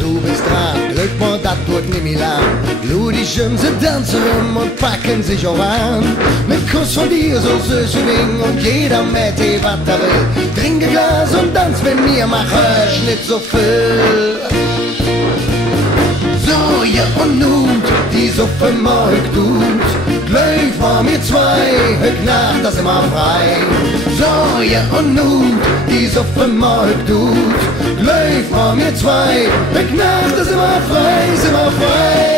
du bist dran, drück mal, das tut nicht mehr lang. Ludischen sie tanzen und packen sich auch an. Mit Kuss von dir so süß Ding und jeder mit dir, was er will. Trinke Glas und tanz mit mir, mach euch nicht so viel. So, ja und nun, die Suppe mag tut. Gleich war mir zwei, heute Nacht, das immer frei. So, ja und nun, die Suppe mag tut. Gleich war mir zwei, heute Nacht, das immer frei, ist immer frei.